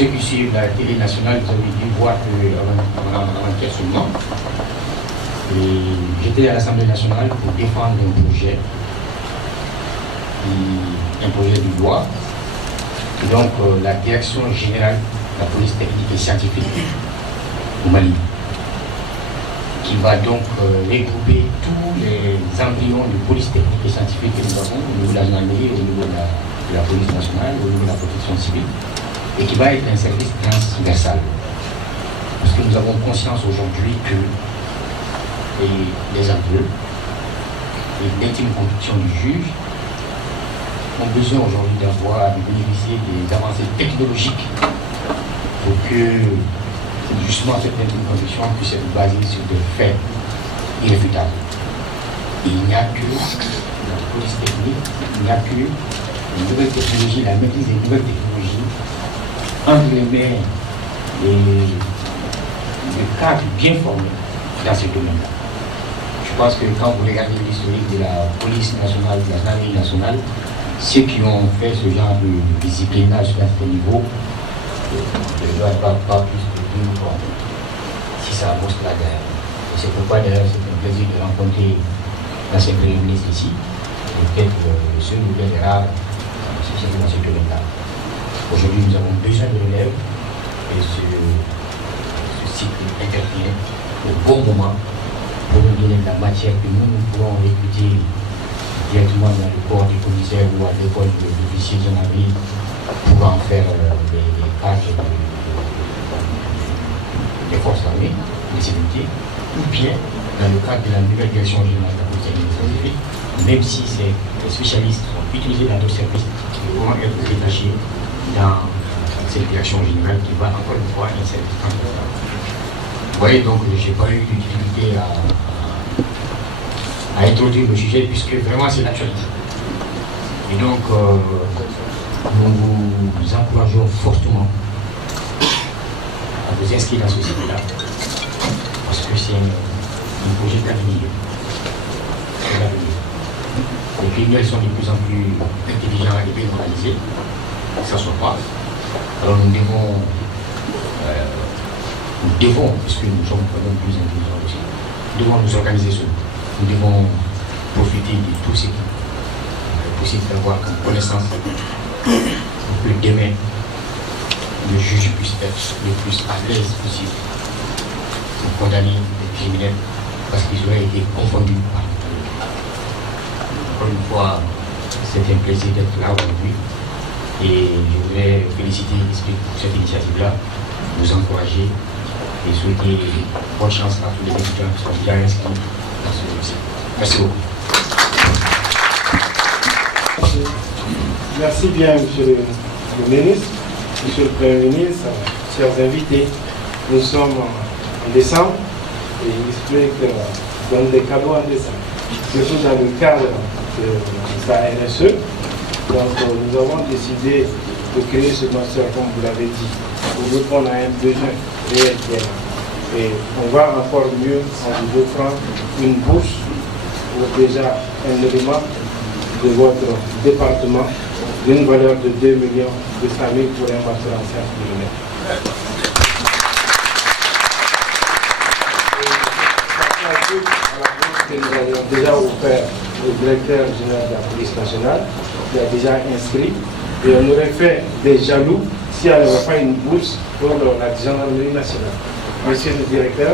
ceux qui suivent la télé nationale, vous avez dû voir qu'avant-hier seulement, j'étais à l'Assemblée nationale pour défendre un projet de loi. Et donc, la direction générale de la police technique et scientifique au Mali, qui va donc regrouper tous les embryons de police technique et scientifique que nous avons au niveau de la gendarmerie, au niveau de la police nationale, au niveau de la protection civile, et qui va être un service transversal. Parce que nous avons conscience aujourd'hui que les aveux et l'intime conviction du juge ont besoin aujourd'hui de bénéficier des avancées technologiques pour que justement cette intime conviction puisse être basée sur des faits irréfutables. Et il n'y a que la police technique, il n'y a que les nouvelles technologies, la maîtrise des nouvelles technologies entre les mains de cadres bien formés dans ce domaine-là. Je pense que quand vous regardez l'historique de la police nationale, de la gendarmerie nationale, ceux qui ont fait ce genre de disciplinage à ce niveau ne doivent pas plus de 2 ans si ça avance la guerre. C'est pourquoi d'ailleurs c'est un plaisir de rencontrer l'ancien Premier ministre ici, et peut-être le seul ou bien rare dans ce domaine-là. Aujourd'hui nous avons besoin de relève et ce cycle intervient au bon moment pour nous donner de la matière que nous pourrons recruter directement dans le corps du commissaire ou à l'école de l'officier de gendarmerie pour en faire les cadres des forces armées, des sécurités, ou bien dans le cadre de la nouvelle direction générale de la police scientifique, même si les spécialistes sont utilisés dans d'autres services, ils pourront être détachés dans cette direction générale qui va encore une fois un service transversal. Vous voyez, donc je n'ai pas eu de difficulté à introduire le sujet puisque vraiment c'est l'actualité. Et donc nous vous encourageons fortement à vous inscrire dans ce site-là parce que c'est un projet d'avenir. Les criminels sont de plus en plus intelligents et bien organisés, ça ne soit pas. Alors nous devons, puisque nous sommes quand même plus intelligents aussi, nous devons nous organiser sur nous. Nous devons profiter de tout ce qui est possible d'avoir comme connaissance pour que demain le juge puisse être le plus à l'aise possible pour condamner les criminels parce qu'ils auraient été confondus par encore une fois, c'est un plaisir d'être là aujourd'hui et je voudrais féliciter l'esprit pour cette initiative-là, vous encourager et souhaiter bonne chance à tous les étudiants qui sont bien inscrits dans ce dossier. Merci beaucoup. Merci bien, monsieur le ministre, monsieur le Premier ministre, chers invités. Nous sommes en décembre et il se plaît qu'on donne des cadeaux en décembre, surtout dans le cadre de sa NSE. Donc nous avons décidé de créer ce master, comme vous l'avez dit, pour répondre à un besoin réel. Et on va encore mieux en vous offrant une bourse ou déjà un élément de votre département d'une valeur de 2 200 000 pour un master en sciences culinaires. Que nous avions déjà offert au directeur général de la police nationale, qui a déjà inscrit, et on aurait fait des jaloux si elle n'avait pas une bourse pour la gendarmerie nationale. Monsieur le directeur,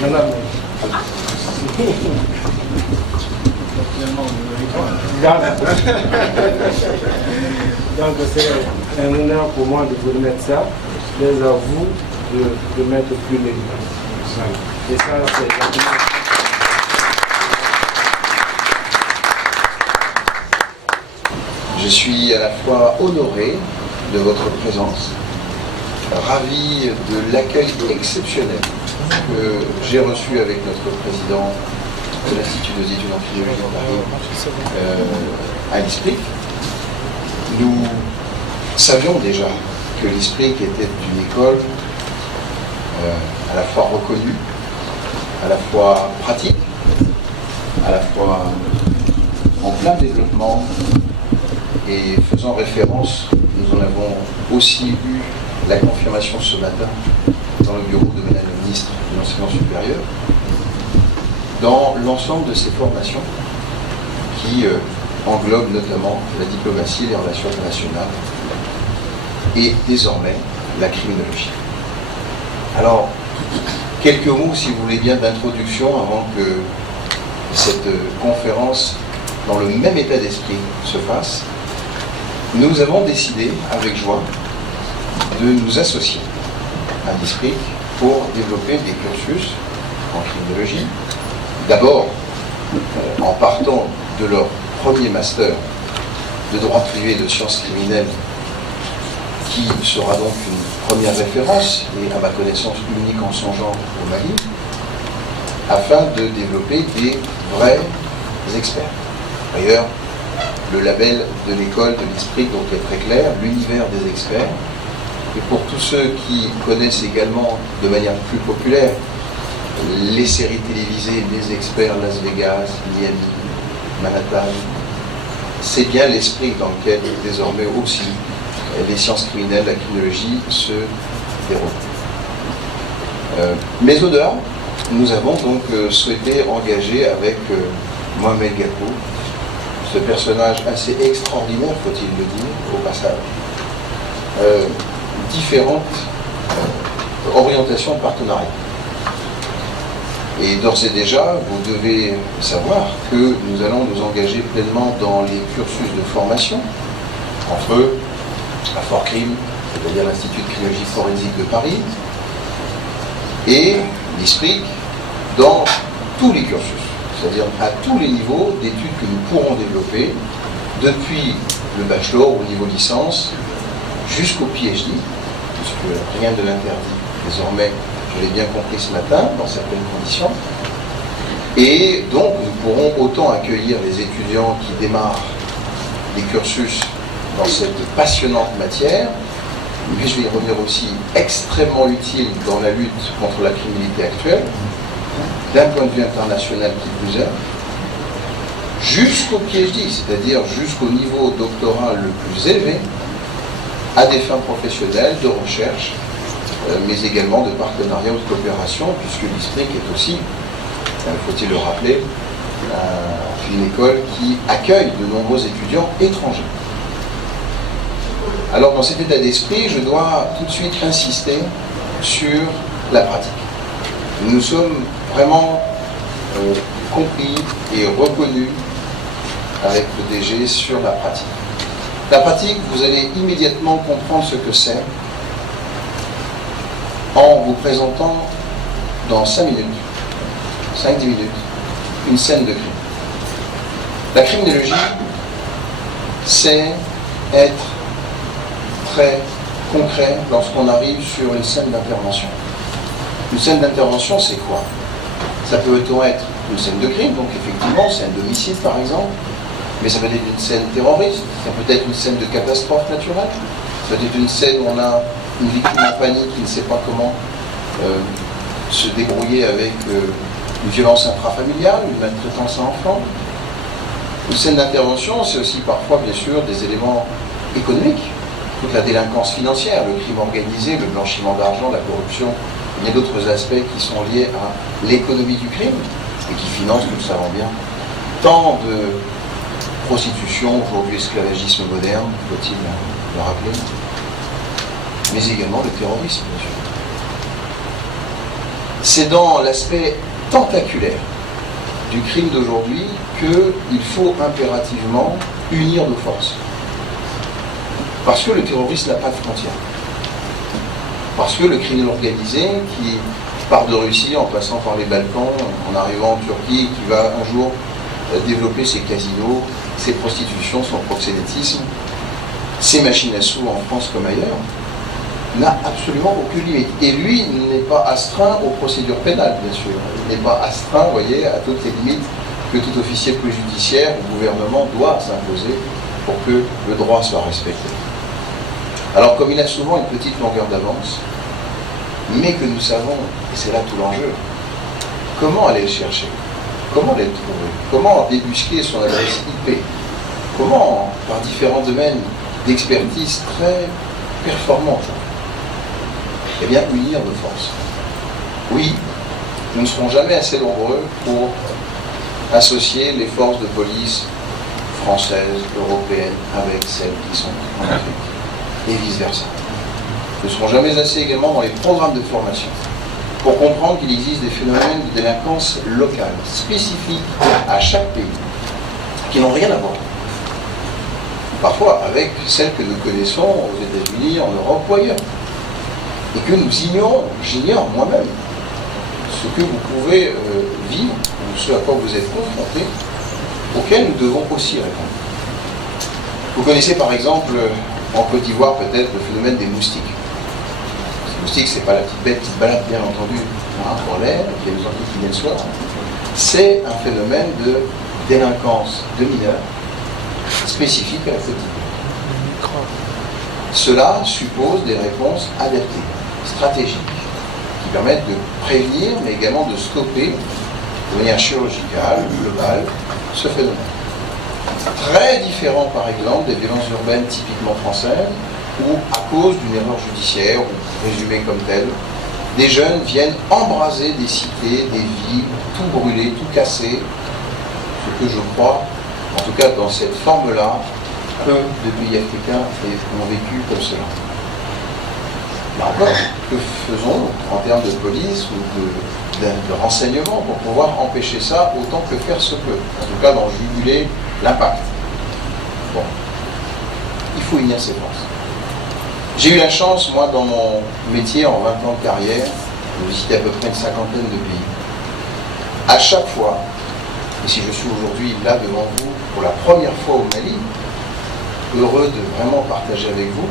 gendarmerie. Donc c'est un honneur pour moi de vous remettre ça, mais à vous de mettre plus les et ça c'est Je suis à la fois honoré de votre présence, ravi de l'accueil exceptionnel que j'ai reçu avec notre président de l'Institut des études en philologie de Paris, à l'ISPRIC. Nous savions déjà que l'ISPRIC était une école à la fois reconnue, à la fois pratique, à la fois en plein développement et faisant référence, nous nous en avons aussi eu la confirmation ce matin dans le bureau de Madame la ministre de l'Enseignement supérieur, dans l'ensemble de ces formations qui englobent notamment la diplomatie, les relations internationales et désormais la criminologie. Alors, quelques mots, si vous voulez bien, d'introduction avant que cette conférence, dans le même état d'esprit, se fasse. Nous avons décidé, avec joie, de nous associer à l'ISPRIC pour développer des cursus en criminologie. D'abord, en partant de leur premier master de droit privé de sciences criminelles, qui sera donc une première référence, et à ma connaissance unique en son genre au Mali, afin de développer des vrais experts. D'ailleurs, le label de l'école de l'ISPRIC donc est très clair, l'univers des experts. Et pour tous ceux qui connaissent également de manière plus populaire les séries télévisées, les experts Las Vegas, Miami, Manhattan, c'est bien l'esprit dans lequel désormais aussi les sciences criminelles, la criminologie se déroulent. Mais au-delà, nous avons donc souhaité engager avec Mohamed Gacko, ce personnage assez extraordinaire, faut-il le dire, au passage, différentes orientations de partenariat. Et d'ores et déjà, vous devez savoir que nous allons nous engager pleinement dans les cursus de formation, entre eux, la Forcrim, c'est-à-dire l'Institut de criminologie forensique de Paris, et l'ISPRIC dans tous les cursus, c'est-à-dire à tous les niveaux d'études que nous pourrons développer, depuis le bachelor au niveau licence, jusqu'au PhD, puisque rien ne l'interdit désormais, je l'ai bien compris ce matin, dans certaines conditions. Et donc, nous pourrons autant accueillir les étudiants qui démarrent les cursus dans cette passionnante matière, mais je vais y revenir aussi, extrêmement utile dans la lutte contre la criminalité actuelle, d'un point de vue international qui plus est, jusqu'au PhD, c'est-à-dire jusqu'au niveau doctoral le plus élevé, à des fins professionnelles, de recherche, mais également de partenariat ou de coopération, puisque l'ISPRIC est aussi, faut-il le rappeler, une école qui accueille de nombreux étudiants étrangers. Alors dans cet état d'esprit, je dois tout de suite insister sur la pratique. Nous sommes vraiment compris et reconnus avec le DG sur la pratique. La pratique, vous allez immédiatement comprendre ce que c'est en vous présentant dans 5 minutes, 5-10 minutes, une scène de crime. La criminologie, c'est être très concret lorsqu'on arrive sur une scène d'intervention. Une scène d'intervention, c'est quoi? Ça peut être une scène de crime, donc effectivement, scène d'homicide par exemple, mais ça peut être une scène terroriste, ça peut être une scène de catastrophe naturelle, ça peut être une scène où on a une victime en panique qui ne sait pas comment se débrouiller avec une violence intrafamiliale, une maltraitance à enfants. Une scène d'intervention, c'est aussi parfois, bien sûr, des éléments économiques, toute la délinquance financière, le crime organisé, le blanchiment d'argent, la corruption, il y a d'autres aspects qui sont liés à l'économie du crime et qui financent, nous le savons bien, tant de prostitution, aujourd'hui esclavagisme moderne, faut-il le rappeler, mais également le terrorisme, bien sûr. C'est dans l'aspect tentaculaire du crime d'aujourd'hui qu'il faut impérativement unir nos forces. Parce que le terrorisme n'a pas de frontières. Parce que le crime organisé, qui part de Russie en passant par les Balkans, en arrivant en Turquie, qui va un jour développer ses casinos, ses prostitutions, son proxénétisme, ses machines à sous en France comme ailleurs, n'a absolument aucune limite. Et lui n'est pas astreint aux procédures pénales, bien sûr. Il n'est pas astreint, vous voyez, à toutes les limites que tout officier judiciaire ou gouvernement doit s'imposer pour que le droit soit respecté. Alors, comme il a souvent une petite longueur d'avance, mais que nous savons, et c'est là tout l'enjeu, comment aller le chercher? Comment aller le trouver? Comment débusquer son adresse IP? Comment, par différents domaines, d'expertise très performant, eh bien, unir nos forces. Oui, nous ne serons jamais assez nombreux pour associer les forces de police françaises, européennes, avec celles qui sont en Afrique, et vice-versa. Nous ne serons jamais assez également dans les programmes de formation pour comprendre qu'il existe des phénomènes de délinquance locale, spécifiques à chaque pays, qui n'ont rien à voir. Parfois avec celles que nous connaissons aux États-Unis, en Europe ou ailleurs. Et que nous ignorons, j'ignore moi-même, ce que vous pouvez vivre, ou ce à quoi vous êtes confrontés, auquel nous devons aussi répondre. Vous connaissez par exemple, en Côte d'Ivoire peut-être, le phénomène des moustiques. Les moustiques, c'est pas la petite bête qui se balade bien entendu en l'air, qui a les Antilles qui viennent le soir. C'est un phénomène de délinquance de mineurs spécifique à la Côte d'Ivoire. Cela suppose des réponses adaptées, stratégiques, qui permettent de prévenir, mais également de stopper, de manière chirurgicale, globale, ce phénomène. Très différent, par exemple, des violences urbaines typiquement françaises, où, à cause d'une erreur judiciaire, ou résumée comme telle, des jeunes viennent embraser des cités, des villes, tout brûler, tout casser, ce que je crois, en tout cas dans cette forme-là, peu de pays africains ont vécu comme cela. Là encore, que faisons-nous en termes de police ou de renseignement pour pouvoir empêcher ça autant que faire se peut, en tout cas d'en juguler l'impact. Bon, il faut unir ses forces. J'ai eu la chance, moi, dans mon métier, en 20 ans de carrière, de visiter à peu près une cinquantaine de pays. À chaque fois, et si je suis aujourd'hui là devant vous pour la première fois au Mali, heureux de vraiment partager avec vous,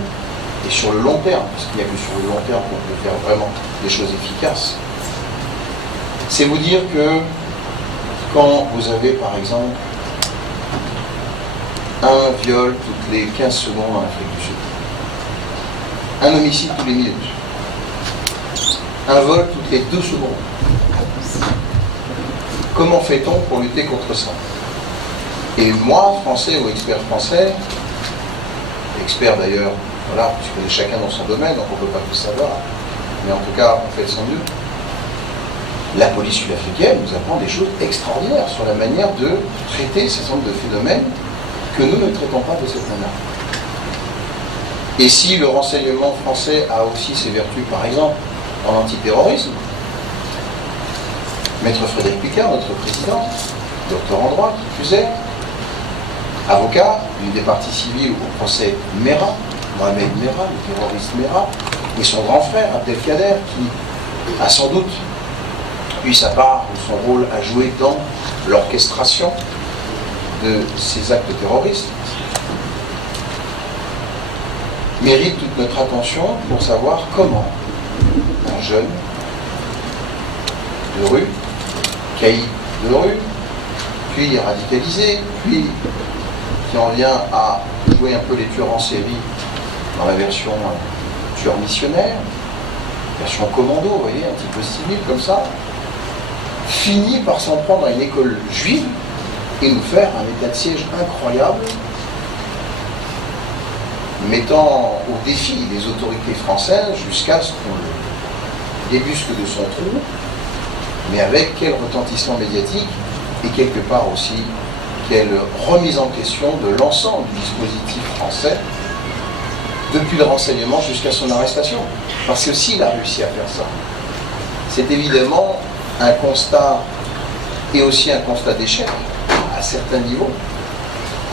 et sur le long terme, parce qu'il n'y a que sur le long terme qu'on peut faire vraiment des choses efficaces, c'est vous dire que quand vous avez par exemple un viol toutes les 15 secondes en Afrique du Sud, un homicide tous les minutes, un vol toutes les 2 secondes, comment fait-on pour lutter contre ça? Et moi, français ou expert français, expert d'ailleurs, voilà, puisque chacun dans son domaine, donc on ne peut pas tout savoir, mais en tout cas, on fait de son mieux. La police sud-africaine nous apprend des choses extraordinaires sur la manière de traiter ce certain nombre de phénomènes que nous ne traitons pas de cette manière. Et si le renseignement français a aussi ses vertus, par exemple, en antiterrorisme, Maître Frédéric Picard, notre président, docteur en droit, qui plus est, avocat d'une des parties civiles au procès Mera, Mohamed Mera, le terroriste Mera, et son grand frère Abdelkader, qui a sans doute eu sa part ou son rôle à jouer dans l'orchestration de ces actes terroristes, mérite toute notre attention pour savoir comment un jeune de rue, caïd de rue, puis radicalisé, puis qui en vient à jouer un peu les tueurs en série dans la version tueur missionnaire, version commando, vous voyez, un petit peu civil comme ça, finit par s'en prendre à une école juive et nous faire un état de siège incroyable, mettant au défi les autorités françaises jusqu'à ce qu'on le débusque de son trou, mais avec quel retentissement médiatique et quelque part aussi quelle remise en question de l'ensemble du dispositif français depuis le renseignement jusqu'à son arrestation. Parce que s'il a réussi à faire ça, c'est évidemment un constat et aussi un constat d'échec à certains niveaux.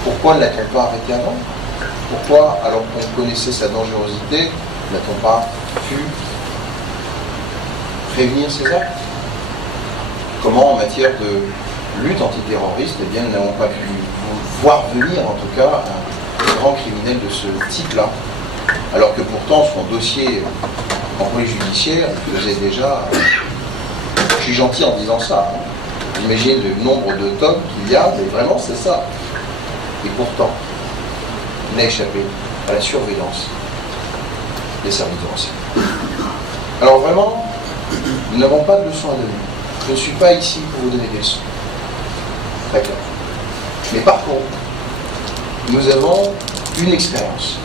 Pourquoi ne l'a-t-on pas arrêté avant? Pourquoi, alors qu'on connaissait sa dangerosité, n'a-t-on pas pu prévenir ces actes? Comment, en matière de lutte antiterroriste, eh bien, nous n'avons pas pu voir venir, en tout cas, un grand criminel de ce type-là, alors que pourtant son dossier en police judiciaire faisait déjà... Je suis gentil en disant ça, hein. J'imagine le nombre de tomes qu'il y a, mais vraiment c'est ça. Et pourtant, il a échappé à la surveillance des services de renseignement. Alors vraiment, nous n'avons pas de leçons à donner. Je ne suis pas ici pour vous donner des leçons. D'accord. Mais par contre, nous avons une expérience.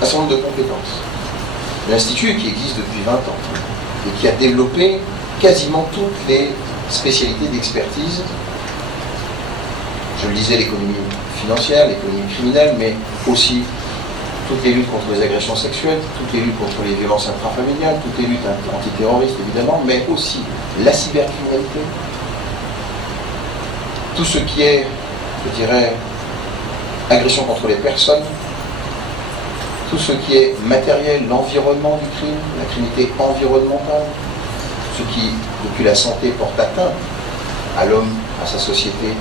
un certain nombre de compétences. L'Institut qui existe depuis 20 ans et qui a développé quasiment toutes les spécialités d'expertise. Je le disais, l'économie financière, l'économie criminelle, mais aussi toutes les luttes contre les agressions sexuelles, toutes les luttes contre les violences intrafamiliales, toutes les luttes antiterroristes évidemment, mais aussi la cybercriminalité, tout ce qui est, je dirais, agression contre les personnes, tout ce qui est matériel, l'environnement du crime, la criminalité environnementale, ce qui, depuis la santé, porte atteinte à l'homme, à sa société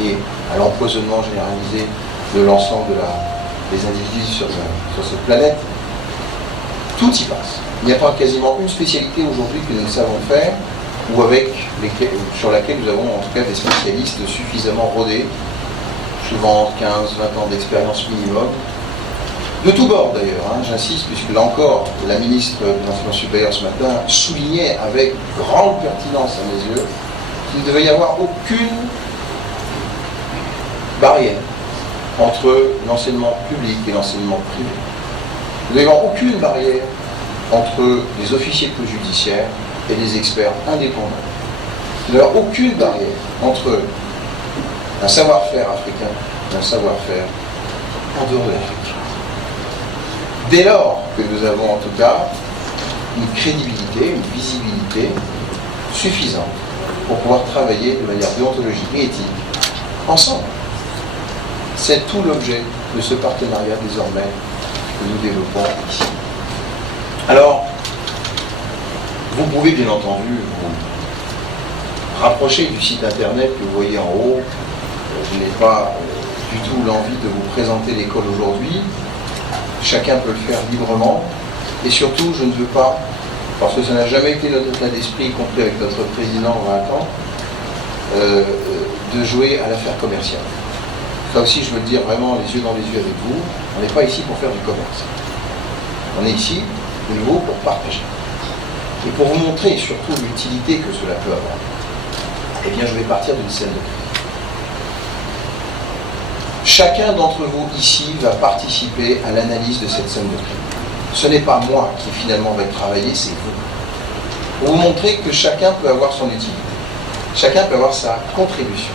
et à l'empoisonnement généralisé de l'ensemble des individus sur cette planète. Tout y passe. Il n'y a pas quasiment une spécialité aujourd'hui que nous savons faire ou sur laquelle nous avons en tout cas des spécialistes suffisamment rodés, souvent 15-20 ans d'expérience minimum, de tous bords d'ailleurs, j'insiste, puisque là encore, la ministre de l'Enseignement supérieur ce matin soulignait avec grande pertinence à mes yeux qu'il ne devait y avoir aucune barrière entre l'enseignement public et l'enseignement privé. Il ne devait y avoir aucune barrière entre les officiers de police judiciaire et les experts indépendants. Il ne devait y avoir aucune barrière entre un savoir-faire africain et un savoir-faire en dehors de l'Afrique. Dès lors que nous avons en tout cas une crédibilité, une visibilité suffisante pour pouvoir travailler de manière déontologique et éthique ensemble. C'est tout l'objet de ce partenariat désormais que nous développons ici. Alors, vous pouvez bien entendu vous rapprocher du site internet que vous voyez en haut. Je n'ai pas du tout l'envie de vous présenter l'école aujourd'hui. Chacun peut le faire librement. Et surtout, je ne veux pas, parce que ça n'a jamais été notre état d'esprit, y compris avec notre président en 20 ans, de jouer à l'affaire commerciale. Ça aussi, je veux le dire vraiment les yeux dans les yeux avec vous, on n'est pas ici pour faire du commerce. On est ici, de nouveau, pour partager. Et pour vous montrer surtout l'utilité que cela peut avoir, eh bien, je vais partir d'une scène de crime. Chacun d'entre vous ici va participer à l'analyse de cette scène de crime. Ce n'est pas moi qui finalement va travailler, c'est vous. Pour vous montrer que chacun peut avoir son utilité. Chacun peut avoir sa contribution.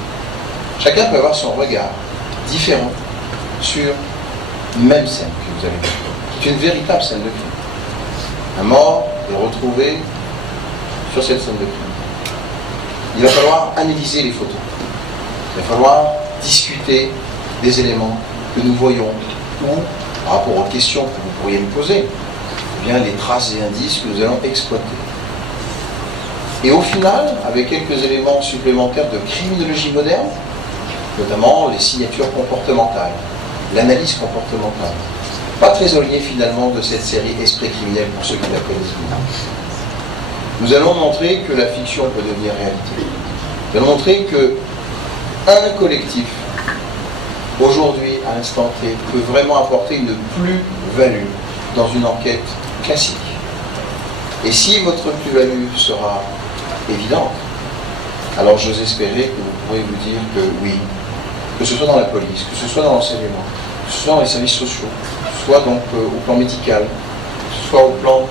Chacun peut avoir son regard différent sur une même scène que vous avez vue, qui est une véritable scène de crime. Un mort est retrouvé sur cette scène de crime. Il va falloir analyser les photos. Il va falloir discuter des éléments que nous voyons ou, par rapport aux questions que vous pourriez me poser, eh bien, les traces et indices que nous allons exploiter. Et au final, avec quelques éléments supplémentaires de criminologie moderne, notamment les signatures comportementales, l'analyse comportementale, pas très éloigné finalement de cette série Esprit criminel pour ceux qui la connaissent bien. Nous allons montrer que la fiction peut devenir réalité. Nous allons montrer que un collectif, aujourd'hui, à l'instant T, peut vraiment apporter une plus-value dans une enquête classique. Et si votre plus-value sera évidente, alors j'ose espérer que vous pourrez vous dire que oui, que ce soit dans la police, que ce soit dans l'enseignement, que ce soit dans les services sociaux, que ce soit donc au plan médical, que ce soit au plan,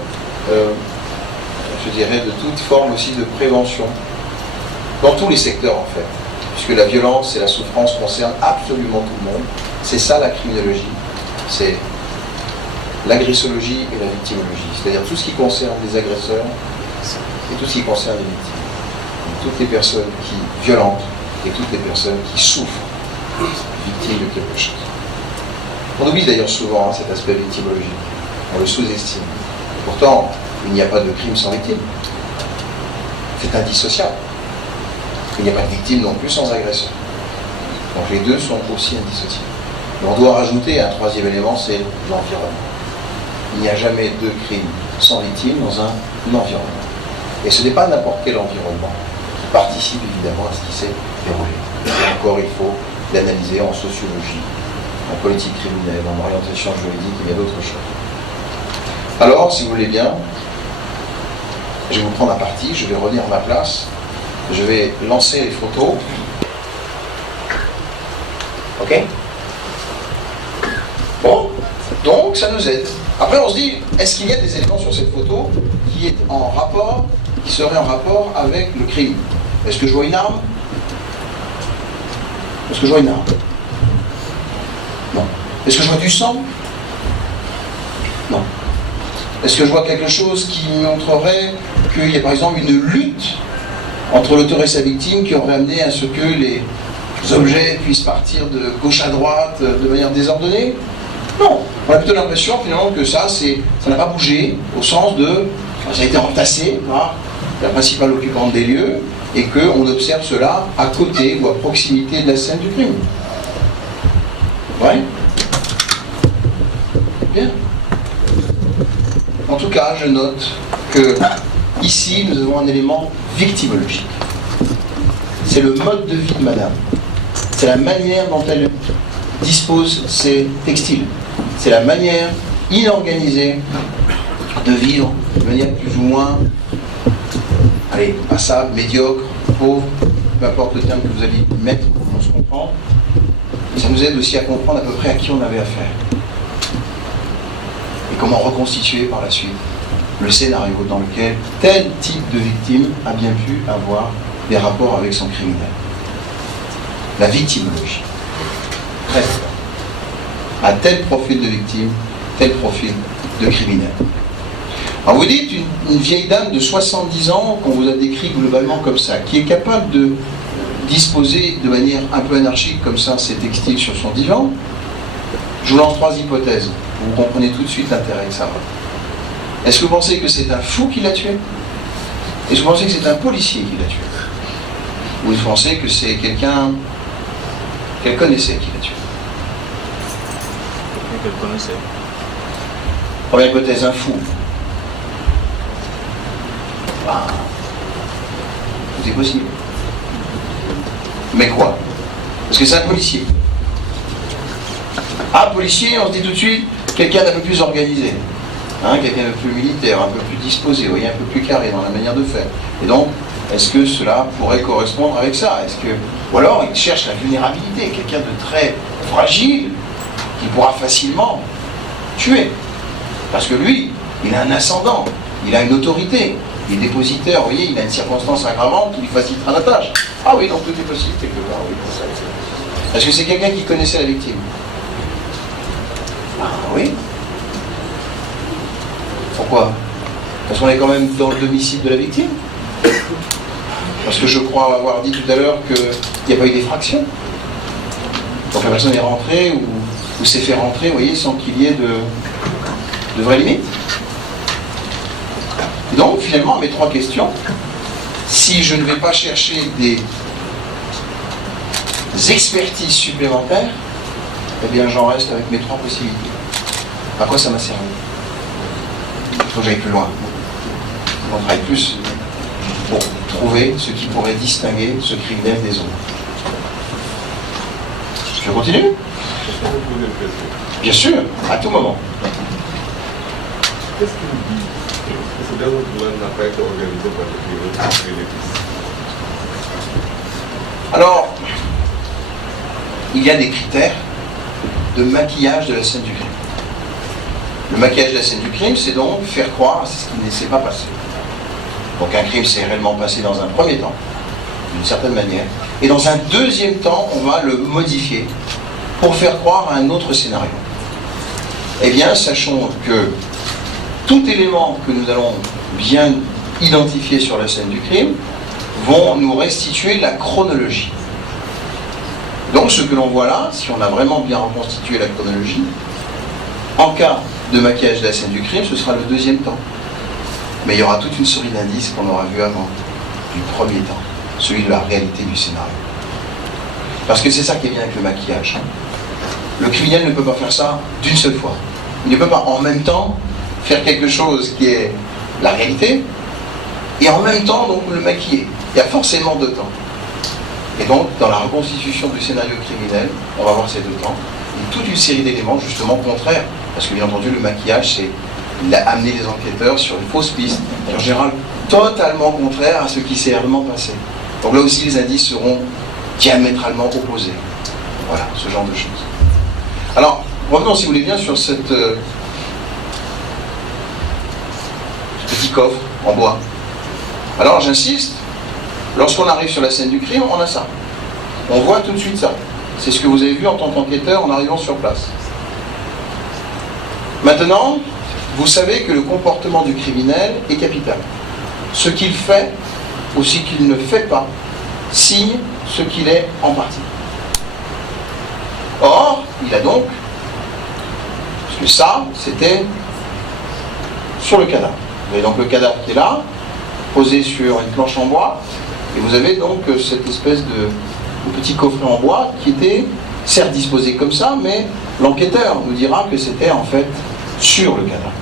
je dirais, de toute forme aussi de prévention, dans tous les secteurs en fait, puisque la violence et la souffrance concernent absolument tout le monde. C'est ça la criminologie, c'est l'agressologie et la victimologie, c'est-à-dire tout ce qui concerne les agresseurs et tout ce qui concerne les victimes. Donc, toutes les personnes qui violentent et toutes les personnes qui souffrent, victimes de quelque chose. On oublie d'ailleurs souvent cet aspect victimologique, on le sous-estime. Pourtant, il n'y a pas de crime sans victime. C'est indissociable. Il n'y a pas de victime non plus sans agresseur. Donc les deux sont aussi indissociables. Et on doit rajouter un troisième élément, c'est l'environnement. Il n'y a jamais de crime sans victime dans un environnement. Et ce n'est pas n'importe quel environnement qui participe évidemment à ce qui s'est déroulé. Et encore, il faut l'analyser en sociologie, en politique criminelle, en orientation juridique et bien d'autres choses. Alors, si vous voulez bien, je vais vous prendre à partie, je vais revenir à ma place, je vais lancer les photos. Ok ? Bon, Donc ça nous aide. Après on se dit, est-ce qu'il y a des éléments sur cette photo qui seraient en rapport avec le crime? Est-ce que je vois une arme? Est-ce que je vois une arme? Non. Est-ce que je vois du sang? Non. Est-ce que je vois quelque chose qui montrerait qu'il y a par exemple une lutte entre l'auteur et sa victime qui aurait amené à ce que les objets puissent partir de gauche à droite de manière désordonnée? Non. On a plutôt l'impression finalement que ça n'a pas bougé au sens de ça a été entassé par la principale occupante des lieux et qu'on observe cela à côté ou à proximité de la scène du crime. Ouais. Bien. En tout cas, je note que ici, nous avons un élément victimologique. C'est le mode de vie de madame. C'est la manière dont elle dispose ses textiles. C'est la manière inorganisée de vivre de manière plus ou moins, passable, médiocre, pauvre, peu importe le terme que vous allez mettre, on se comprend. Et ça nous aide aussi à comprendre à peu près à qui on avait affaire. Et comment reconstituer par la suite le scénario dans lequel tel type de victime a bien pu avoir des rapports avec son criminel. La victimologie. Très fort. À tel profil de victime, tel profil de criminel. Alors vous dites une vieille dame de 70 ans qu'on vous a décrit globalement comme ça, qui est capable de disposer de manière un peu anarchique comme ça ses textiles sur son divan. Je vous lance 3 hypothèses. Vous comprenez tout de suite l'intérêt que ça a. Est-ce que vous pensez que c'est un fou qui l'a tué? Est-ce que vous pensez que c'est un policier qui l'a tué? Ou est-ce que vous pensez que c'est quelqu'un qu'elle connaissait qui l'a tué? Quelqu'un qu'elle connaissait. Première hypothèse, un fou. Tout est possible. Mais quoi? Parce que c'est un policier. Ah, policier, on se dit tout de suite, quelqu'un d'un peu plus organisé. Quelqu'un d'un peu plus militaire, un peu plus disposé, vous voyez, un peu plus carré dans la manière de faire. Et donc, est-ce que cela pourrait correspondre avec ça? Ou alors, il cherche la vulnérabilité, quelqu'un de très fragile, qui pourra facilement tuer. Parce que lui, il a un ascendant, il a une autorité, il est dépositaire, vous voyez, il a une circonstance aggravante qui lui facilitera la tâche. Ah oui, donc tout est possible quelque part, oui. Est-ce que c'est quelqu'un qui connaissait la victime? Ah oui. Pourquoi? Parce qu'on est quand même dans le domicile de la victime. Parce que je crois avoir dit tout à l'heure qu'il n'y a pas eu d'effraction. Donc la personne est rentrée ou s'est fait rentrer, vous voyez, sans qu'il y ait de vraies limites. Et donc, finalement, mes 3 questions, si je ne vais pas chercher des expertises supplémentaires, eh bien j'en reste avec mes 3 possibilités. À quoi ça m'a servi? Il faut que j'aille plus loin. On travaille plus pour trouver ce qui pourrait distinguer ce criminel des autres. Je continue? Est-ce que vous posez une question? Bien sûr, à tout moment. Qu'est-ce qu'il dit? Que ce dernier plan n'a pas été organisé par les criminels. Alors, il y a des critères de maquillage de la scène du crime. Le maquillage de la scène du crime, c'est donc faire croire à ce qui ne s'est pas passé. Donc un crime s'est réellement passé dans un premier temps, d'une certaine manière, et dans un deuxième temps, on va le modifier pour faire croire à un autre scénario. Eh bien, sachons que tout élément que nous allons bien identifier sur la scène du crime vont nous restituer la chronologie. Donc ce que l'on voit là, si on a vraiment bien reconstitué la chronologie, en cas de maquillage de la scène du crime, ce sera le deuxième temps. Mais il y aura toute une série d'indices qu'on aura vu avant, du premier temps, celui de la réalité du scénario. Parce que c'est ça qui est bien avec le maquillage. Le criminel ne peut pas faire ça d'une seule fois. Il ne peut pas en même temps faire quelque chose qui est la réalité et en même temps donc le maquiller. Il y a forcément 2 temps. Et donc dans la reconstitution du scénario criminel, on va voir ces 2 temps et toute une série d'éléments justement contraires. Parce que bien entendu le maquillage c'est amener les enquêteurs sur une fausse piste, et en général totalement contraire à ce qui s'est réellement passé. Donc là aussi les indices seront diamétralement opposés. Voilà, ce genre de choses. Alors, revenons si vous voulez bien sur ce petit coffre en bois. Alors j'insiste, lorsqu'on arrive sur la scène du crime, on a ça. On voit tout de suite ça. C'est ce que vous avez vu en tant qu'enquêteur en arrivant sur place. Maintenant, vous savez que le comportement du criminel est capital. Ce qu'il fait ou ce qu'il ne fait pas signe ce qu'il est en partie. Or, il a donc, parce que ça, c'était sur le cadavre. Vous avez donc le cadavre qui est là, posé sur une planche en bois, et vous avez donc cette espèce de petit coffret en bois qui était certes disposé comme ça, mais l'enquêteur nous dira que c'était en fait sur le cadavre.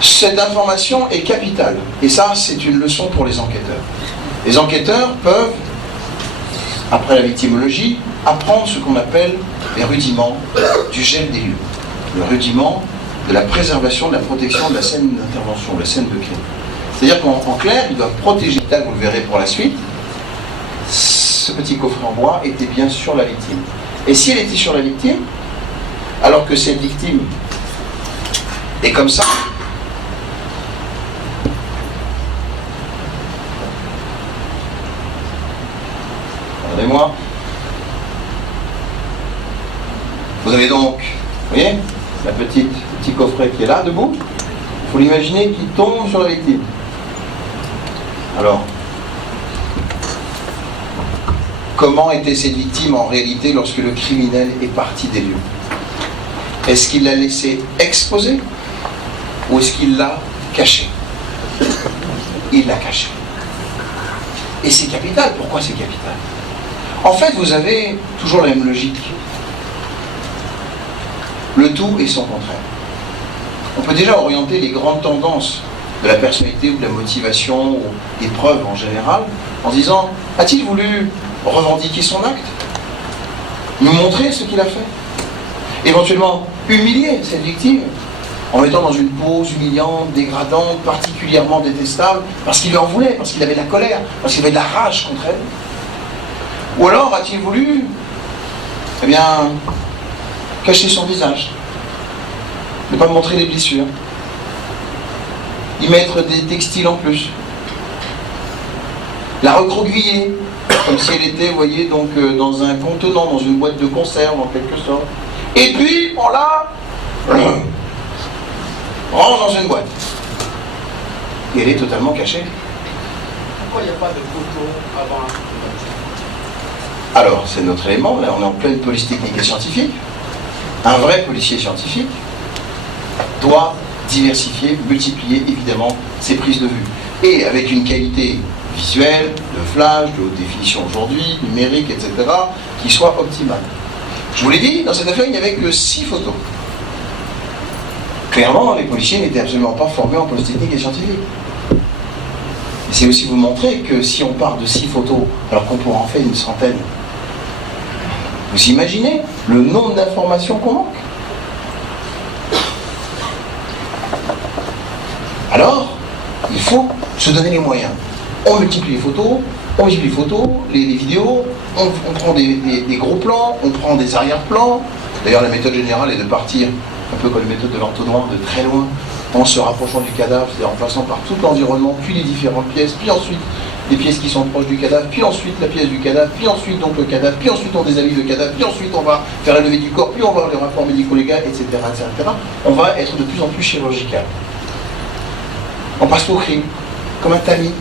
Cette information est capitale, et ça c'est une leçon pour les enquêteurs. Les enquêteurs peuvent, après la victimologie, apprendre ce qu'on appelle les rudiments du gel des lieux, le rudiment de la préservation, de la protection de la scène d'intervention, la scène de crime. C'est-à-dire qu'en clair, ils doivent protéger, vous le verrez pour la suite, ce petit coffret en bois était bien sur la victime. Et si elle était sur la victime, alors que cette victime est comme ça, regardez-moi, vous avez donc, vous voyez, la petit coffret qui est là, debout, il faut l'imaginer qui tombe sur la victime. Alors, comment était cette victime en réalité lorsque le criminel est parti des lieux? Est-ce qu'il l'a laissé exposer ou est-ce qu'il l'a caché? Il l'a caché. Et c'est capital. Pourquoi c'est capital? En fait, vous avez toujours la même logique. Le tout et son contraire. On peut déjà orienter les grandes tendances de la personnalité ou de la motivation ou des preuves en général en se disant, a-t-il voulu revendiquer son acte? Nous montrer ce qu'il a fait? Éventuellement humilier cette victime en mettant dans une pose humiliante, dégradante, particulièrement détestable, parce qu'il en voulait, parce qu'il avait de la colère, parce qu'il avait de la rage contre elle? Ou alors a-t-il voulu, eh bien, cacher son visage, ne pas montrer les blessures, y mettre des textiles en plus, la recroqueviller, comme si elle était, vous voyez, donc dans un contenant, dans une boîte de conserve en quelque sorte. Et puis, on la range dans une boîte. Et elle est totalement cachée. Pourquoi il n'y a pas de photo avant? Alors, c'est notre élément, là on est en pleine police technique et scientifique. Un vrai policier scientifique doit diversifier, multiplier évidemment ses prises de vue. Et avec une qualité visuelle, de flash, de haute définition aujourd'hui, numérique, etc., qui soit optimale. Je vous l'ai dit, dans cette affaire, il n'y avait que 6 photos. Clairement, les policiers n'étaient absolument pas formés en police technique et scientifique. Et c'est aussi vous montrer que si on part de 6 photos, alors qu'on pourra en faire une centaine, vous imaginez le nombre d'informations qu'on manque? Alors, il faut se donner les moyens. On multiplie les photos, les vidéos, on prend des gros plans, on prend des arrière-plans. D'ailleurs, la méthode générale est de partir, un peu comme la méthode de l'orthodroite, de très loin, en se rapprochant du cadavre, c'est-à-dire en passant par tout l'environnement, puis les différentes pièces, puis ensuite les pièces qui sont proches du cadavre, puis ensuite la pièce du cadavre, puis ensuite donc le cadavre, puis ensuite on déshabille le cadavre, puis ensuite on va faire la levée du corps, puis on va voir les rapports médico-légaux, etc., etc. On va être de plus en plus chirurgical. On passe au crime, comme un tamis.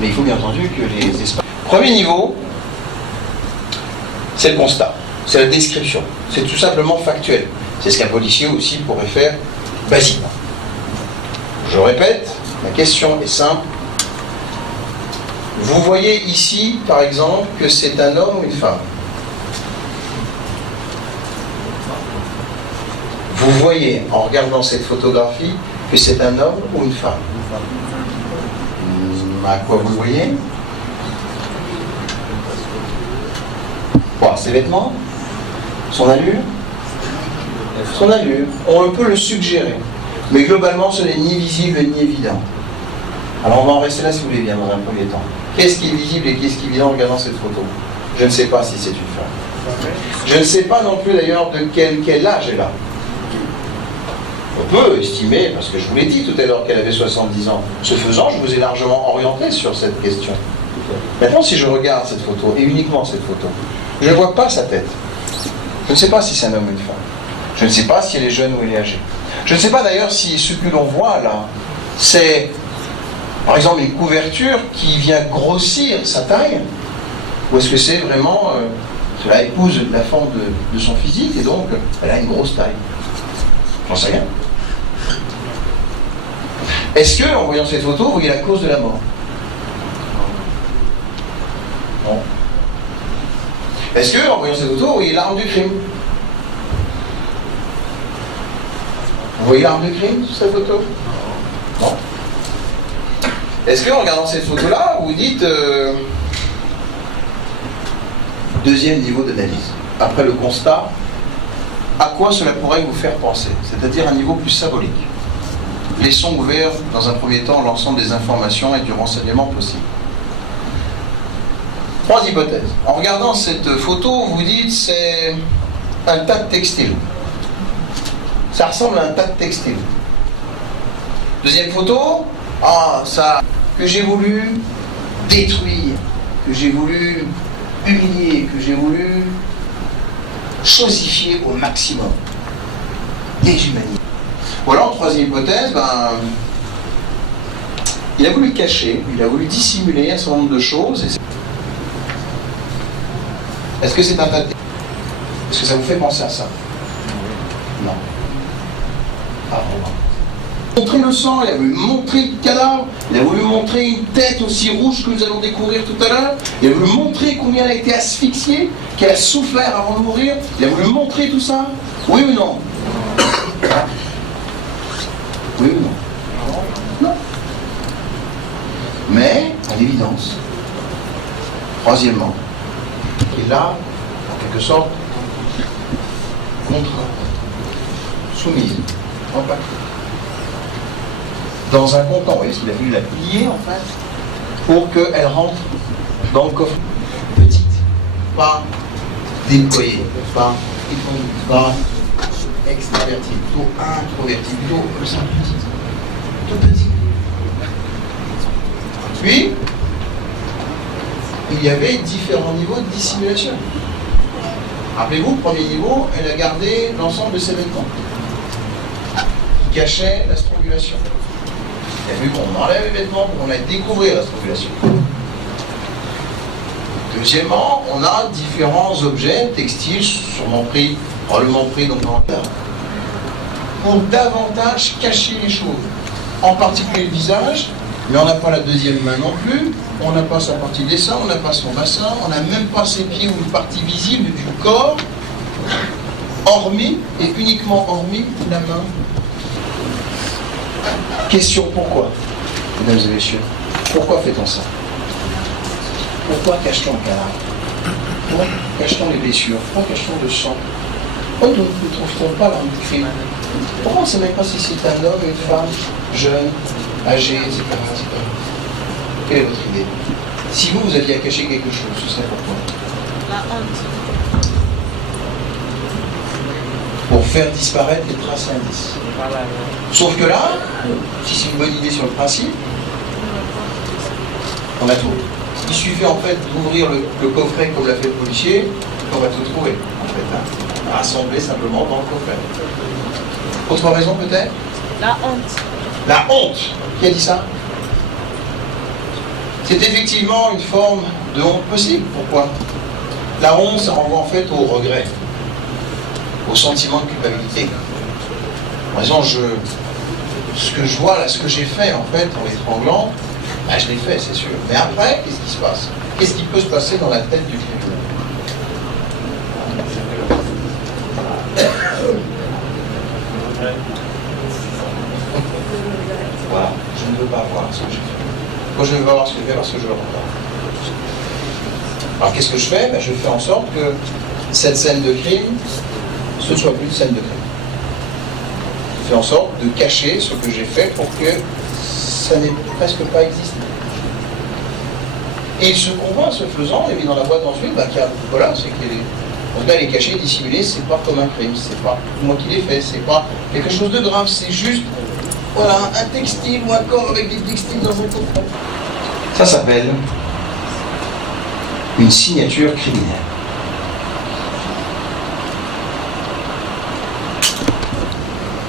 Mais il faut bien entendu que les espaces... Premier niveau, c'est le constat, c'est la description, c'est tout simplement factuel. C'est ce qu'un policier aussi pourrait faire basiquement. Je répète, la question est simple. Vous voyez ici, par exemple, que c'est un homme ou une femme. Vous voyez, en regardant cette photographie, que c'est un homme ou une femme. À quoi vous voyez? Ses vêtements, son allure. Son allure, on peut le suggérer. Mais globalement, ce n'est ni visible ni évident. Alors on va en rester là si vous voulez bien dans un premier temps. Qu'est-ce qui est visible et qu'est-ce qui est évident en regardant cette photo? Je ne sais pas si c'est une femme. Je ne sais pas non plus d'ailleurs de quel âge elle a. On peut estimer, parce que je vous l'ai dit tout à l'heure qu'elle avait 70 ans. Ce faisant, je vous ai largement orienté sur cette question. Maintenant, si je regarde cette photo, et uniquement cette photo, je ne vois pas sa tête. Je ne sais pas si c'est un homme ou une femme. Je ne sais pas si elle est jeune ou elle est âgée. Je ne sais pas d'ailleurs si ce que l'on voit là, c'est par exemple une couverture qui vient grossir sa taille, ou est-ce que c'est vraiment cela épouse la forme de son physique et donc elle a une grosse taille. J'en sais rien. Est-ce que, en voyant cette photo, vous voyez la cause de la mort? Non. Est-ce que, en voyant cette photo, vous voyez l'arme du crime? Vous voyez l'arme du crime sur cette photo? Non. Est-ce que, en regardant cette photo-là, vous dites deuxième niveau d'analyse, après le constat, à quoi cela pourrait vous faire penser? C'est-à-dire un niveau plus symbolique. Laissons ouvert, dans un premier temps, l'ensemble des informations et du renseignement possible. 3 hypothèses. En regardant cette photo, vous dites c'est un tas de textiles. Ça ressemble à un tas de textiles. Deuxième photo, ça que j'ai voulu détruire, que j'ai voulu humilier, que j'ai voulu chosifier au maximum, déshumaniser. Voilà, en troisième hypothèse, il a voulu cacher, il a voulu dissimuler un certain nombre de choses. Est-ce que c'est un tas de... Est-ce que ça vous fait penser à ça? Non. Ah, vraiment. Montrer le sang, il a voulu montrer le cadavre, il a voulu montrer une tête aussi rouge que nous allons découvrir tout à l'heure, il a voulu montrer combien elle a été asphyxiée, qu'elle a souffert avant de mourir, il a voulu montrer tout ça. Oui ou non? Oui ou non? Non. Mais, à l'évidence, troisièmement, il est là, en quelque sorte, contraint, soumise, empaquetée. Dans un contenant, vous voyez, il a voulu la plier en fait, pour qu'elle rentre dans le coffre. Petite, pas déployée, pas étendue, pas extravertie, plutôt introvertie, plutôt comme ça, tout petit. Puis, il y avait différents niveaux de dissimulation. Rappelez-vous, premier niveau, elle a gardé l'ensemble de ses vêtements qui cachaient la strangulation. Il a vu qu'on enlève les vêtements pour qu'on aille découvrir la strangulation. Deuxièmement, on a différents objets textiles, sûrement pris, probablement pris donc dans le pour davantage cacher les choses. En particulier le visage, mais on n'a pas la deuxième main non plus, on n'a pas sa partie des seins, on n'a pas son bassin, on n'a même pas ses pieds ou une partie visible du corps, hormis et uniquement hormis la main. Question, pourquoi, mesdames et messieurs? Pourquoi fait-on ça? Pourquoi cache-t-on le cadavre? Pourquoi cache-t-on les blessures? Pourquoi cache-t-on le sang? Pourquoi ne trouve-t-on pas l'arme du crime? Pourquoi on ne sait même pas si c'est un homme, une femme, jeune, âgé, etc. Quelle est votre idée? Si vous aviez à cacher quelque chose, ce serait pourquoi? La honte. Pour faire disparaître les traces et indices. Sauf que là, si c'est une bonne idée sur le principe, on a tout. Il suffit en fait d'ouvrir le coffret comme l'a fait le policier, on va tout trouver, en fait, hein, rassemblé simplement dans le coffret. Autre raison peut-être? La honte. La honte. Qui a dit ça? C'est effectivement une forme de honte possible. Pourquoi? La honte, ça renvoie en fait au regret, au sentiment de culpabilité. Par exemple, ce que je vois là, ce que j'ai fait en fait en l'étranglant, je l'ai fait, c'est sûr. Mais après, qu'est-ce qui se passe? Qu'est-ce qui peut se passer dans la tête du criminel? Voilà, je ne veux pas voir ce que j'ai fait. Pourquoi je ne veux pas voir ce que j'ai fait? Parce que je le regarde. Alors qu'est-ce que je fais? Je fais en sorte que cette scène de crime, ce ne soit plus une scène de crime. Je fais en sorte de cacher ce que j'ai fait pour que ça n'ait presque pas existé. Et il se convainc, ce faisant, et dans la boîte ensuite, voilà, c'est qu'il Donc là, les cachets dissimulés, c'est pas comme un crime, c'est pas moi qui l'ai fait, c'est pas quelque chose de grave, c'est juste, voilà, un textile ou un corps avec des textiles dans un coffre. Ça s'appelle une signature criminelle.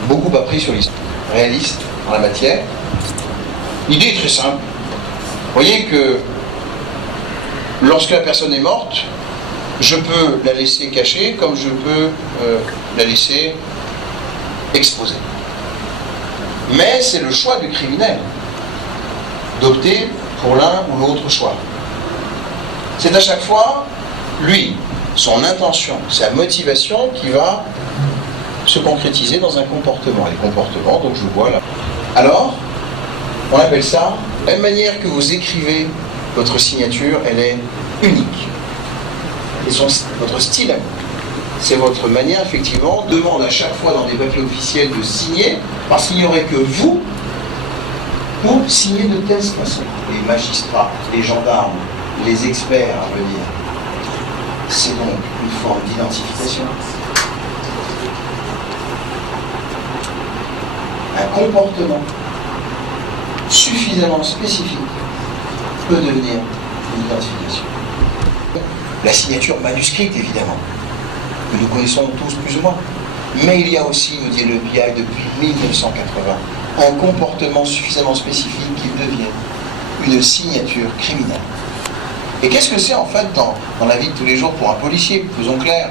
Beaucoup appris sur l'histoire réaliste en la matière. L'idée est très simple. Vous voyez que lorsque la personne est morte, je peux la laisser cachée comme je peux la laisser exposée. Mais c'est le choix du criminel d'opter pour l'un ou l'autre choix. C'est à chaque fois, lui, son intention, sa motivation qui va se concrétiser dans un comportement. Les comportements, donc je vois là. Alors, on appelle ça, de la même manière que vous écrivez votre signature, elle est unique. Et votre style, c'est votre manière, effectivement, demande à chaque fois dans des papiers officiels de signer, parce qu'il n'y aurait que vous pour signer de telle façon. Les magistrats, les gendarmes, les experts à venir. C'est donc une forme d'identification. Un comportement suffisamment spécifique peut devenir une identification. La signature manuscrite, évidemment, que nous connaissons tous plus ou moins. Mais il y a aussi, nous dit le FBI depuis 1980, un comportement suffisamment spécifique qui devient une signature criminelle. Et qu'est-ce que c'est en fait dans la vie de tous les jours pour un policier, faisons clair?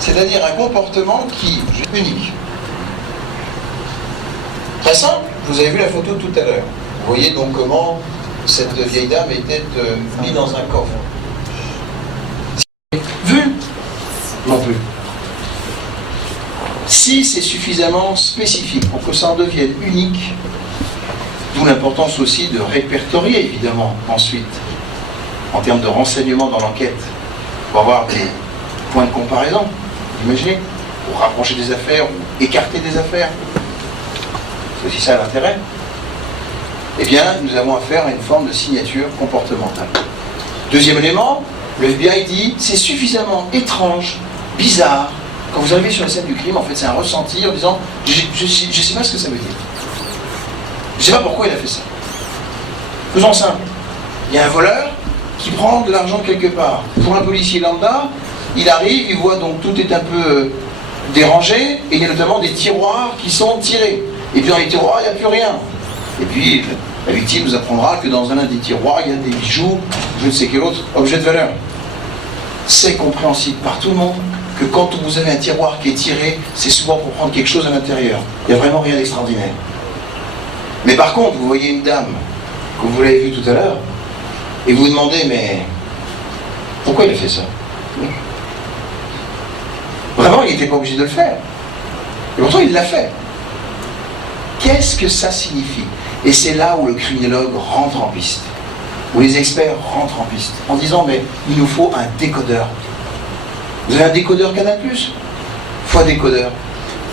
C'est-à-dire un comportement qui est unique. Très simple, vous avez vu la photo tout à l'heure. Vous voyez donc comment cette vieille dame était mise dans un coffre. Vu? Non plus. Si c'est suffisamment spécifique pour que ça en devienne unique, d'où l'importance aussi de répertorier évidemment ensuite, en termes de renseignements dans l'enquête, pour avoir des points de comparaison, imaginez, pour rapprocher des affaires ou écarter des affaires. C'est aussi ça l'intérêt. Eh bien, nous avons affaire à une forme de signature comportementale. Deuxième élément, le FBI dit c'est suffisamment étrange, bizarre. Quand vous arrivez sur la scène du crime, en fait, c'est un ressenti en disant je ne sais pas ce que ça veut dire. Je ne sais pas pourquoi il a fait ça. Faisons simple. Il y a un voleur qui prend de l'argent quelque part. Pour un policier lambda, il arrive, il voit donc tout est un peu dérangé, et il y a notamment des tiroirs qui sont tirés. Et puis dans les tiroirs, il n'y a plus rien. Et puis la victime nous apprendra que dans un des tiroirs, il y a des bijoux, je ne sais quel autre objet de valeur. C'est compréhensible par tout le monde que quand vous avez un tiroir qui est tiré, c'est souvent pour prendre quelque chose à l'intérieur. Il n'y a vraiment rien d'extraordinaire. Mais par contre, vous voyez une dame, comme vous l'avez vu tout à l'heure, et vous vous demandez, mais pourquoi il a fait ça? Vraiment, il n'était pas obligé de le faire. Et pourtant, il l'a fait. Qu'est-ce que ça signifie? Et c'est là où le criminologue rentre en piste, où les experts rentrent en piste, en disant, mais il nous faut un décodeur. Vous avez un décodeur Canal+, fois décodeur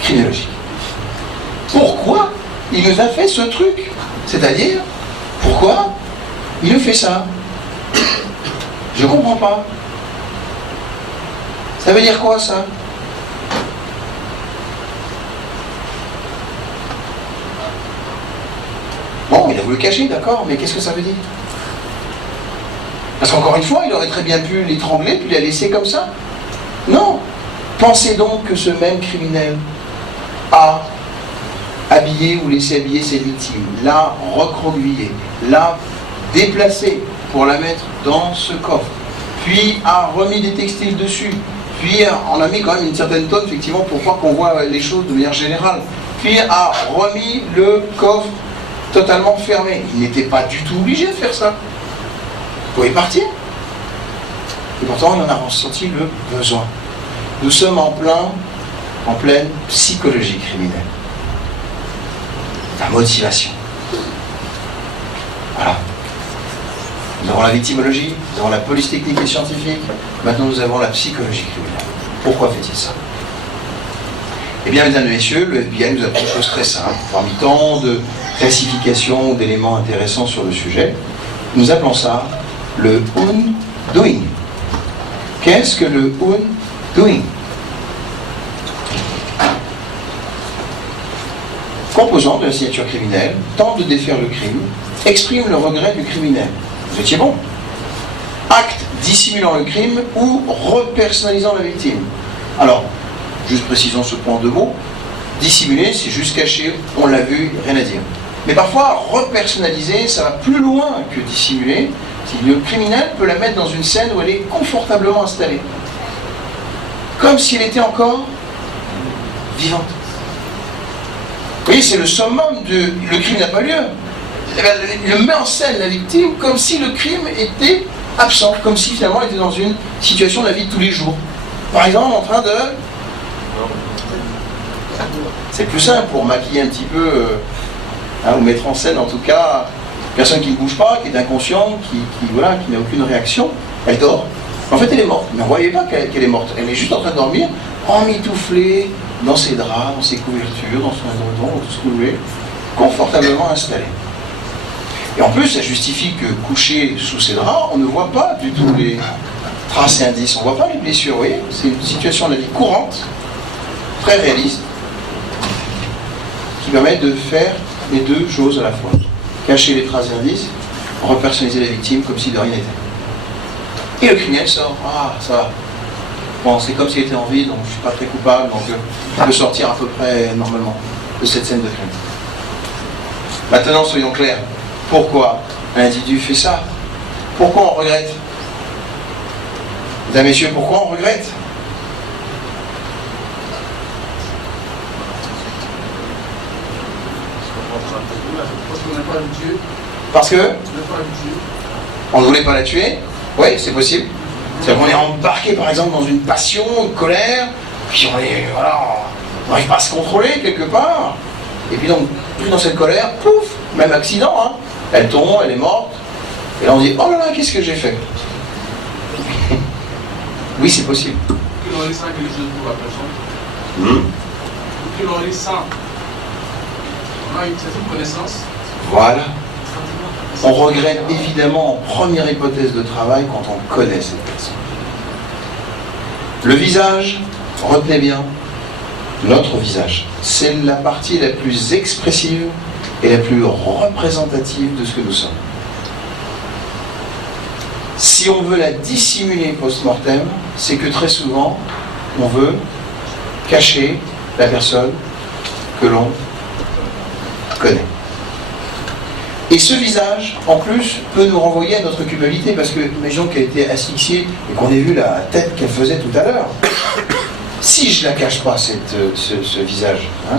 criminologique. Pourquoi il nous a fait ce truc? C'est-à-dire, pourquoi il nous fait ça? Je ne comprends pas. Ça veut dire quoi, ça? Bon, il a voulu le cacher, d'accord, mais qu'est-ce que ça veut dire? Parce qu'encore une fois, il aurait très bien pu l'étrangler, puis la laisser comme ça. Non. Pensez donc que ce même criminel a habillé ou laissé habiller ses victimes, l'a recroquevillée, l'a déplacée pour la mettre dans ce coffre, puis a remis des textiles dessus, puis on a mis quand même une certaine tonne, effectivement, pour voir qu'on voit les choses de manière générale, puis a remis le coffre totalement fermé. Il n'était pas du tout obligé de faire ça. Vous pouvez partir. Et pourtant, on en a ressenti le besoin. Nous sommes en pleine psychologie criminelle. La motivation. Voilà. Nous avons la victimologie, nous avons la police technique et scientifique, maintenant nous avons la psychologie criminelle. Pourquoi fait-il ça? Eh bien, mesdames et messieurs, le FBI nous apprend une chose très simple. Parmi tant de classifications, d'éléments intéressants sur le sujet, nous appelons ça le undoing. Qu'est-ce que le Doing. Composant de la signature criminelle, tente de défaire le crime, exprime le regret du criminel. Vous étiez bon. Acte dissimulant le crime ou repersonnalisant la victime. Alors, juste précisons ce point en 2 mots. Dissimuler, c'est juste cacher, on l'a vu, rien à dire. Mais parfois, repersonnaliser, ça va plus loin que dissimuler. Le criminel peut la mettre dans une scène où elle est confortablement installée. Comme si elle était encore vivante. Vous voyez, c'est le summum de... Le crime n'a pas lieu. Il met en scène la victime comme si le crime était absent, comme si finalement elle était dans une situation de la vie de tous les jours. Par exemple, en train de... C'est plus simple pour maquiller un petit peu, ou mettre en scène en tout cas, une personne qui ne bouge pas, qui est inconsciente, qui n'a aucune réaction, elle dort. En fait, elle est morte. Mais vous ne voyez pas qu'elle est morte. Elle est juste en train de dormir, emmitouflée dans ses draps, dans ses couvertures, dans son édredon, tout ce que vous voulez, confortablement installée. Et en plus, ça justifie que couché sous ses draps, on ne voit pas du tout les traces et indices, on ne voit pas les blessures. Vous voyez, c'est une situation de la vie courante, très réaliste, qui permet de faire les 2 choses à la fois. Cacher les traces et indices, repersonnaliser la victime comme si de rien n'était. Et le criminel sort, ah ça va. Bon, c'est comme s'il était en vie, donc je ne suis pas très coupable, donc je peux sortir à peu près normalement de cette scène de crime. Maintenant, soyons clairs. Pourquoi un individu fait ça? Pourquoi on regrette? Mesdames, Messieurs, pourquoi on regrette? Parce que on ne voulait pas la tuer? Oui, c'est possible. C'est-à-dire qu'on est embarqué par exemple dans une passion, une colère, puis on n'arrive pas à se contrôler quelque part. Et puis donc, plus dans cette colère, pouf, même accident, hein, elle tombe, elle est morte. Et là on dit, oh là là, qu'est-ce que j'ai fait? Oui, c'est possible. Que l'on ressent quelque chose pour la personne. Que l'on ressent. On a une certaine connaissance. Voilà. On regrette évidemment en première hypothèse de travail quand on connaît cette personne. Le visage, retenez bien, notre visage, c'est la partie la plus expressive et la plus représentative de ce que nous sommes. Si on veut la dissimuler post-mortem, c'est que très souvent, on veut cacher la personne que l'on connaît. Et ce visage, en plus, peut nous renvoyer à notre culpabilité, parce que, imaginons qu'elle a été asphyxiée et qu'on ait vu la tête qu'elle faisait tout à l'heure. Si je ne la cache pas, ce visage, hein,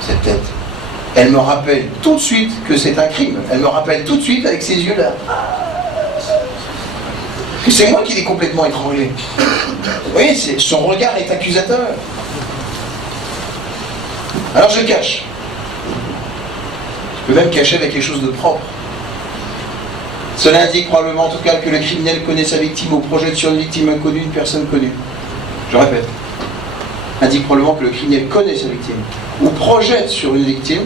cette tête, elle me rappelle tout de suite que c'est un crime. Elle me rappelle tout de suite avec ses yeux-là. Que c'est moi qui l'ai complètement étranglé. Vous voyez, son regard est accusateur. Alors je cache. Je peux même cacher avec quelque chose de propre. Cela indique probablement en tout cas que le criminel connaît sa victime ou projette sur une victime inconnue une personne connue. Je répète. Indique probablement que le criminel connaît sa victime ou projette sur une victime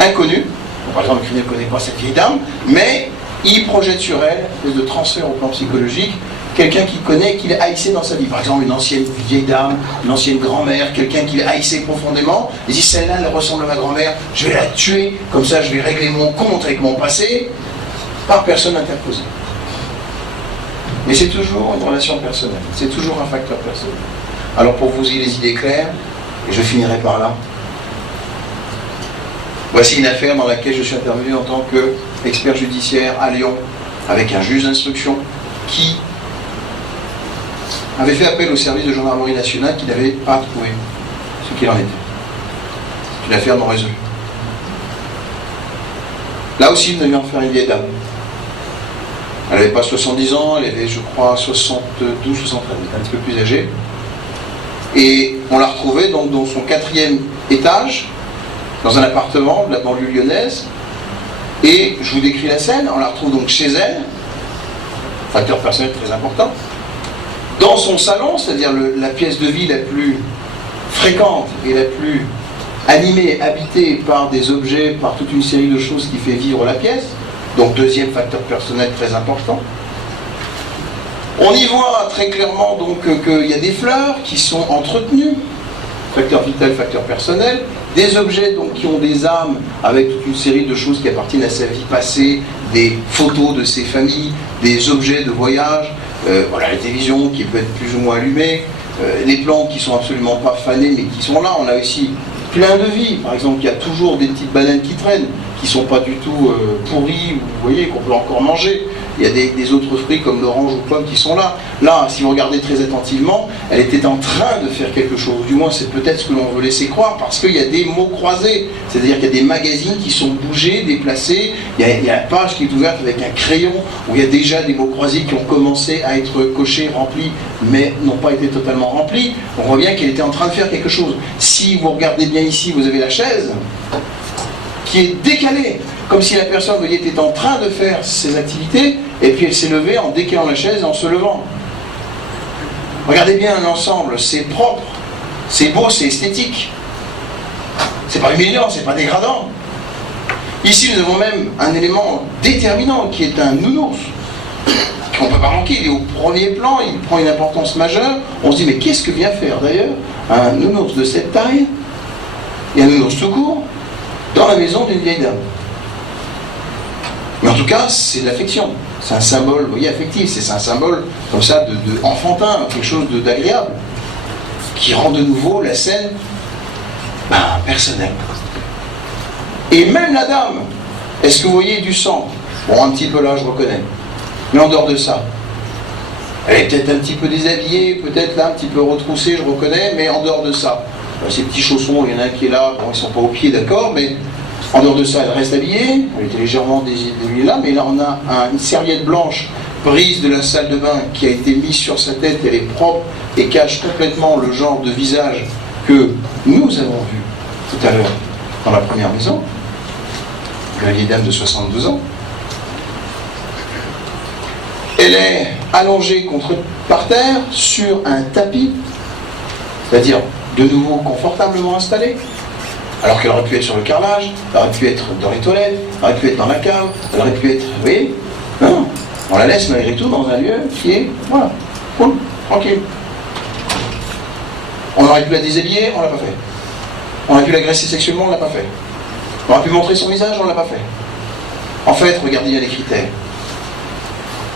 inconnue. Par exemple, le criminel ne connaît pas cette vieille dame, mais il projette sur elle une espèce de transfert au plan psychologique, quelqu'un qu'il connaît, qu'il haïssait dans sa vie. Par exemple, une ancienne vieille dame, une ancienne grand-mère, quelqu'un qu'il haïssait profondément. Il dit, celle-là, elle ressemble à ma grand-mère, je vais la tuer, comme ça je vais régler mon compte avec mon passé, par personne interposée. Mais c'est toujours une relation personnelle, c'est toujours un facteur personnel. Alors pour vous ayez les idées claires, et je finirai par là, voici une affaire dans laquelle je suis intervenu en tant qu'expert judiciaire à Lyon, avec un juge d'instruction qui avait fait appel au service de gendarmerie nationale qui n'avait pas trouvé ce qu'il en était. C'est une affaire non résolue. Là aussi, nous devions faire une vieille dame. Elle n'avait pas 70 ans, elle avait, je crois, 72, 73, un petit peu plus âgée. Et on l'a retrouvée donc dans son 4e étage, dans un appartement de la banlieue lyonnaise. Et je vous décris la scène, on la retrouve donc chez elle, facteur personnel très important, dans son salon, c'est-à-dire la pièce de vie la plus fréquente et la plus animée, habitée par des objets, par toute une série de choses qui fait vivre la pièce, donc 2e facteur personnel très important. On y voit très clairement donc qu'il y a des fleurs qui sont entretenues, facteur vital, facteur personnel, des objets donc qui ont des âmes avec toute une série de choses qui appartiennent à sa vie passée, des photos de ses familles, des objets de voyage, voilà, la télévision qui peut être plus ou moins allumée, les plantes qui sont absolument pas fanées mais qui sont là. On a aussi plein de vie. Par exemple, il y a toujours des petites bananes qui traînent, qui sont pas du tout pourries, vous voyez, qu'on peut encore manger. Il y a des autres fruits comme l'orange ou pomme qui sont là. Là, si vous regardez très attentivement, elle était en train de faire quelque chose. Du moins, c'est peut-être ce que l'on veut laisser croire, parce qu'il y a des mots croisés. C'est-à-dire qu'il y a des magazines qui sont bougés, déplacés. Il y a une page qui est ouverte avec un crayon, où il y a déjà des mots croisés qui ont commencé à être cochés, remplis, mais n'ont pas été totalement remplis. On voit bien qu'elle était en train de faire quelque chose. Si vous regardez bien ici, vous avez la chaise qui est décalée, comme si la personne, vous voyez, était en train de faire ses activités, et puis elle s'est levée en décalant la chaise et en se levant. Regardez bien l'ensemble, c'est propre, c'est beau, c'est esthétique. C'est pas humiliant, c'est pas dégradant. Ici, nous avons même un élément déterminant qui est un nounours, qu'on ne peut pas manquer. Il est au premier plan, il prend une importance majeure. On se dit, mais qu'est-ce que vient faire d'ailleurs un nounours de cette taille et un nounours tout court dans la maison d'une vieille dame? Mais en tout cas, c'est de l'affection. C'est un symbole, vous voyez, affectif. C'est un symbole comme ça de enfantin, quelque chose d'agréable, qui rend de nouveau la scène personnelle. Et même la dame, est-ce que vous voyez du sang? Bon, un petit peu là, je reconnais. Mais en dehors de ça, elle est peut-être un petit peu déshabillée, peut-être là un petit peu retroussée, je reconnais, mais en dehors de ça, ces petits chaussons, il y en a un qui est là, bon, ils ne sont pas aux pieds, d'accord, mais en dehors de ça, elle reste habillée, elle était légèrement déshabillée là, mais là on a une serviette blanche prise de la salle de bain qui a été mise sur sa tête, elle est propre et cache complètement le genre de visage que nous avons vu tout à l'heure dans la première maison, la vieille dame de 62 ans. Elle est allongée par terre sur un tapis, c'est-à-dire de nouveau confortablement installée, alors qu'elle aurait pu être sur le carrelage, elle aurait pu être dans les toilettes, elle aurait pu être dans la cave, elle aurait pu être, vous voyez, non, on la laisse malgré tout dans un lieu qui est, voilà, cool, tranquille. On aurait pu la déshabiller, on l'a pas fait. On aurait pu l'agresser sexuellement, on l'a pas fait. On aurait pu montrer son visage, on l'a pas fait. En fait, regardez bien les critères.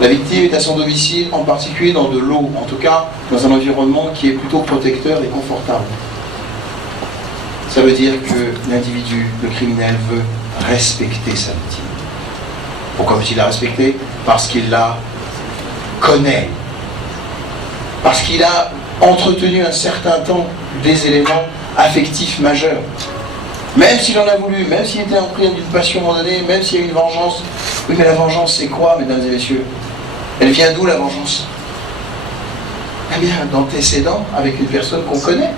La victime est à son domicile, en particulier dans de l'eau, en tout cas dans un environnement qui est plutôt protecteur et confortable. Ça veut dire que l'individu, le criminel, veut respecter sa victime. Pourquoi veut-il la respecter? Parce qu'il la connaît. Parce qu'il a entretenu un certain temps des éléments affectifs majeurs. Même s'il en a voulu, même s'il était empris d'une passion à un moment donné, même s'il y a une vengeance. Oui, mais la vengeance, c'est quoi, mesdames et messieurs? Elle vient d'où, la vengeance? Eh bien, d'antécédents avec une personne qu'on connaît.